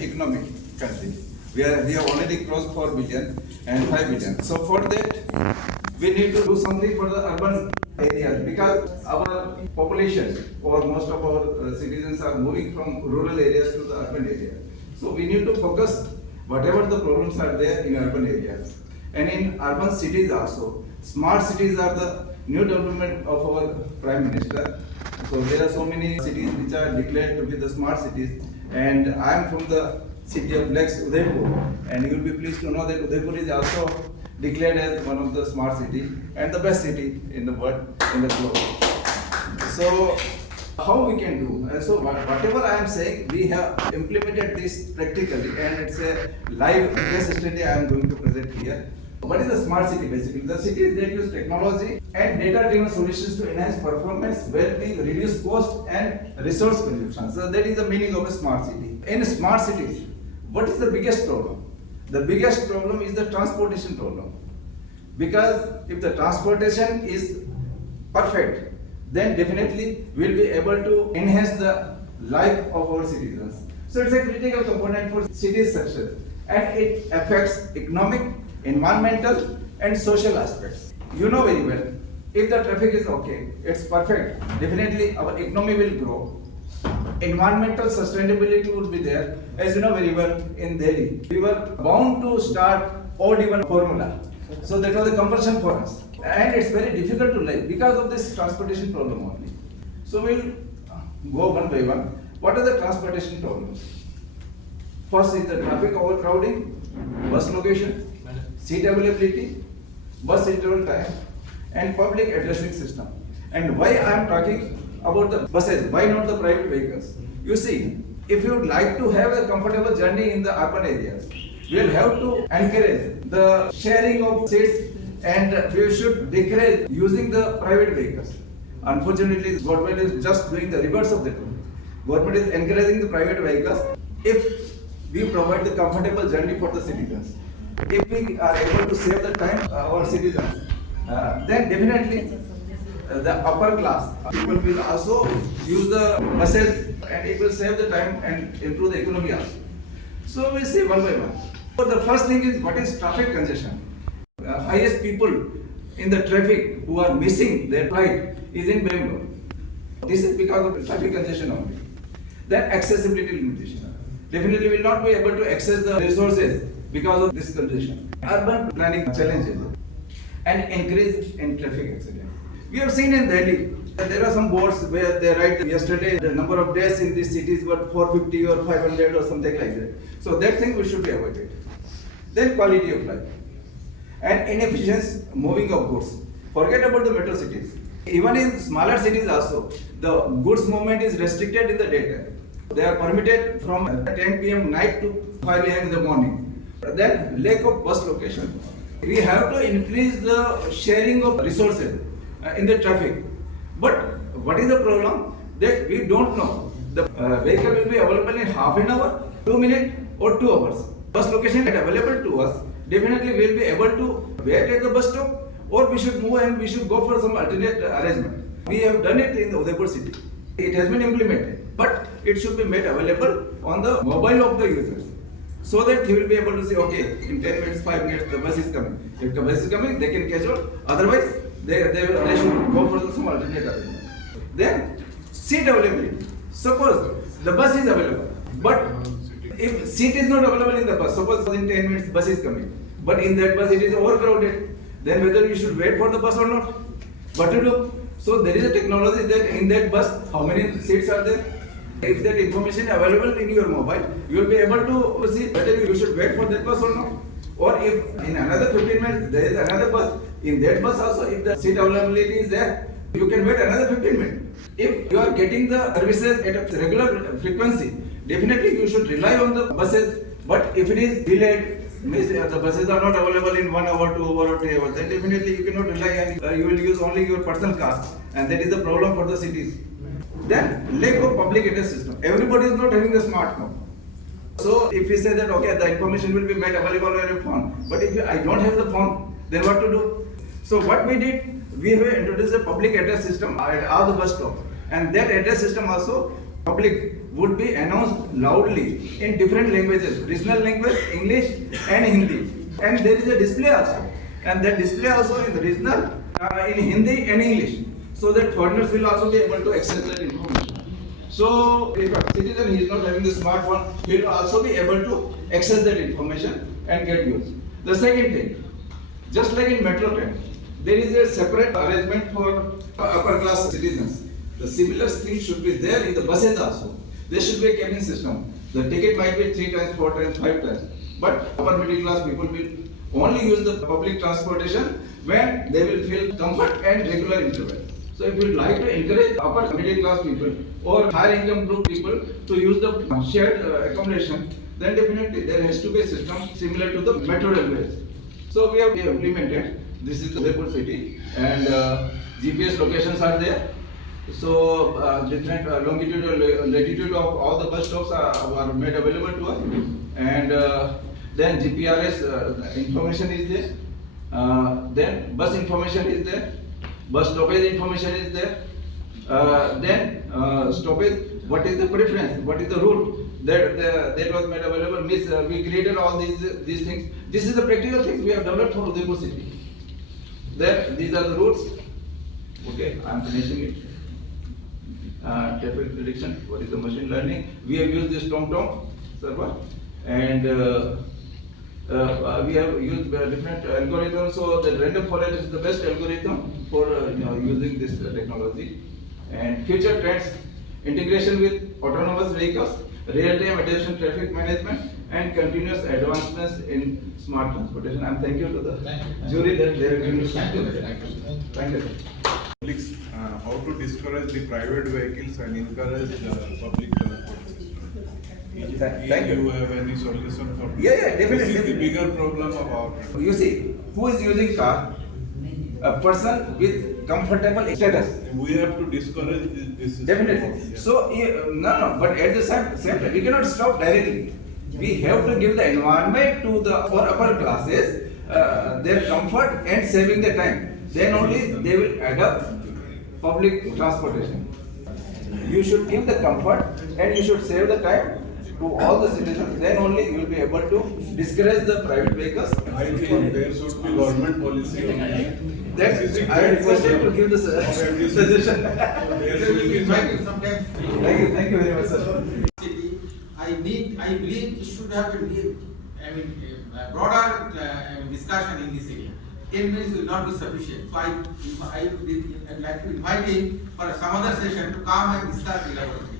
economic country. We have already crossed 4 billion and 5 billion. So for that, we need to do something for the urban areas because our population or most of our citizens are moving from rural areas to the urban area. So we need to focus whatever the problems are there in urban areas and in urban cities also. Smart cities are the new development of our Prime Minister. So there are so many cities which are declared to be the smart cities, and I am from the city of Lex Udaipur, and you will be pleased to know that Udaipur is also declared as one of the smart cities and the best city in the world, in the globe. So how we can do? So whatever I am saying, we have implemented this practically, and it's a live case study I am going to present here. What is a smart city basically? The cities that use technology and data-driven solutions to enhance performance, well-being, reduce cost and resource consumption. So that is the meaning of a smart city. In smart cities, what is the biggest problem? The biggest problem is the transportation problem. Because if the transportation is perfect, then definitely we will be able to enhance the life of our citizens. So it's a critical component for cities' success, and it affects economic, environmental and social aspects. You know very well, if the traffic is okay, it's perfect, definitely our economy will grow. Environmental sustainability would be there. As you know very well, in Delhi, we were bound to start odd even formula. So that was a compulsion for us. And it's very difficult to live because of this transportation problem only. So we'll go one by one. What are the transportation problems? First is the traffic overcrowding, bus location, seat availability, bus interval time, and public addressing system. And why I am talking about the buses, why not the private vehicles? You see, if you would like to have a comfortable journey in the urban areas, we will have to encourage the sharing of seats, and we should decrease using the private vehicles. Unfortunately, government is just doing the reverse of that. Government is encouraging the private vehicles. If we provide the comfortable journey for the citizens, if we are able to save the time our citizens, then definitely the upper class people will also use the buses, and it will save the time and improve the economy also. So we see one by one. So the first thing is, what is traffic congestion? Highest people in the traffic who are missing their flight is in Bangalore. This is because of traffic congestion only. Then accessibility limitation. Definitely will not be able to access the resources because of this congestion. Urban planning challenges and increase in traffic accidents. We have seen in Delhi that there are some boards where they write yesterday the number of deaths in these cities were 450 or 500 or something like that. So that thing we should be avoided. Then quality of life and inefficiency moving of goods. Forget about the metro cities. Even in smaller cities also, the goods movement is restricted in the daytime. They are permitted from 10 p.m. night to 5 a.m. in the morning. Then lack of bus location. We have to increase the sharing of resources in the traffic. But what is the problem? That we don't know. The vehicle will be available in half an hour, 2 minutes or 2 hours. Bus location is available to us. Definitely we will be able to wait at the bus stop, or we should move and we should go for some alternate arrangement. We have done it in the Udaipur city. It has been implemented, but it should be made available on the mobile of the users, so that he will be able to say, okay, in 10 minutes, 5 minutes, the bus is coming. If the bus is coming, they can catch on. Otherwise, they should go for some alternate arrangement. Then, seat availability. Suppose the bus is available, but if seat is not available in the bus, suppose in 10 minutes bus is coming, but in that bus it is overcrowded, then whether you should wait for the bus or not, what to do? So there is a technology that in that bus, how many seats are there? If that information is available in your mobile, you will be able to see whether you should wait for that bus or not. Or if in another 15 minutes there is another bus, in that bus also if the seat availability is there, you can wait another 15 minutes. If you are getting the services at a regular frequency, definitely you should rely on the buses. But if it is delayed, means the buses are not available in 1 hour, 2 hours or 3 hours, then definitely you cannot rely, and you will use only your personal cars, and that is the problem for the cities. Then lack of public address system. Everybody is not having a smartphone. So if we say that okay, the information will be made available on your phone, but if I don't have the phone, then what to do? So what we did, we have introduced a public address system at all the bus stops, and that address system also public. would be announced loudly in different languages, regional language, English and Hindi. And there is a display also. And that display also in the regional, in Hindi and English. So that foreigners will also be able to access that information. So if a citizen is not having the smartphone, he will also be able to access that information and get use. The second thing, just like in metro train, there is a separate arrangement for upper class citizens. The similar thing should be there in the buses also. There should be a cabin system. The ticket might be 3 times, 4 times, 5 times. But upper middle class people will only use the public transportation when they will feel comfort and regular interval. So if you would like to encourage upper middle class people or higher income group people to use the shared accommodation, then definitely there has to be a system similar to the metro railways. So we have implemented. This is the Udaipur city, and GPS locations are there. So different longitude or latitude of all the bus stops are made available to us, and then GPRS information is there. Then bus information is there. Bus stoppage information is there. Then stoppage, what is the preference, what is the route that was made available. Means we created all these things. This is the practical things we have developed for Udaipur city. Then these are the routes. Okay, I am finishing it. Traffic prediction. What is the machine learning? We have used this TomTom server, and we have used different algorithms. So the random forest is the best algorithm for using this technology. And future trends: integration with autonomous vehicles, real-time attention traffic management, and continuous advancements in smart transportation. And thank you to the jury that they are giving us. Thank you. Thank you. Publics, how to discourage the private vehicles and encourage the public transport system. Thank you. You have any solution for this? Yeah, definitely. This is the bigger problem of our country. You see, who is using car? A person with comfortable status. We have to discourage this. Definitely. Yeah. So, no, but at the same time, we cannot stop directly. We have to give the environment to the upper classes, their comfort and saving the time. Then only they will adopt public transportation. You should give the comfort and you should save the time to all the citizens. Then only you will be able to discourage the private vehicles. I think there should be government policy on that. That's I request you to give the suggestion. There should be Sometimes Thank you very much, sir. I believe we should have a broader discussion in this area. 10 minutes will not be sufficient. So I'd like to invite him for some other session to come and discuss elaborately.